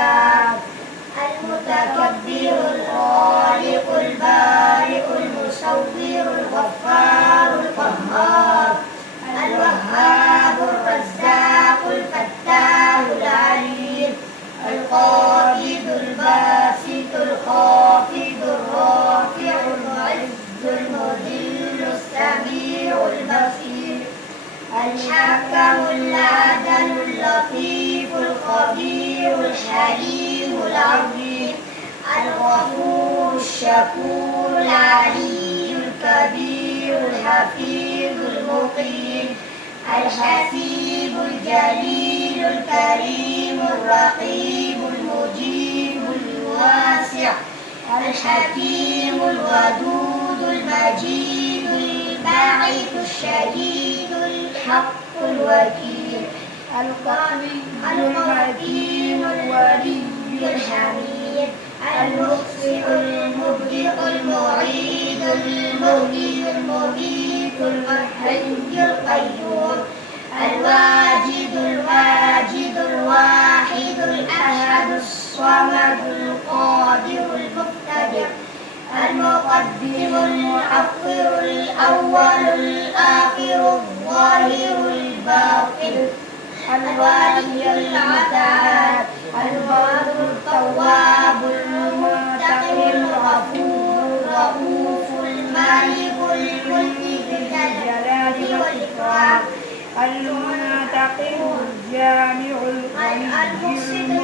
العباد. المتكبر الخالق البارئ المصور الغفار القهار. الوهاب الرزاق الفتاح العليم. القابض الباسط الخافض الرافع المعز المذل السميع البصير. الحكم العدل اللطيف الخبير الحليم العظيم. الغفور الشكور العلي الكبير الحفيظ المقيم. الحسيب الجليل الكريم الرقيب المجيب الواسع. الحكيم الودود المجيد الباعث الشهيد الحق الوكيل. القوي المتين الولي الحميد. المحسن المبدئ المعيد المحيي المميت الحي القيوم. الواجد الماجد الواحد الأحد الصمد القادر المقتدر. المقدم المؤخر الأول الآخر الظاهر الباطن. الوالي المتعال. البر التواب المنتقم الغفور الرؤوف المالك الملك ذي الجلال والإكرام. المنتقم الجامع الغني المغني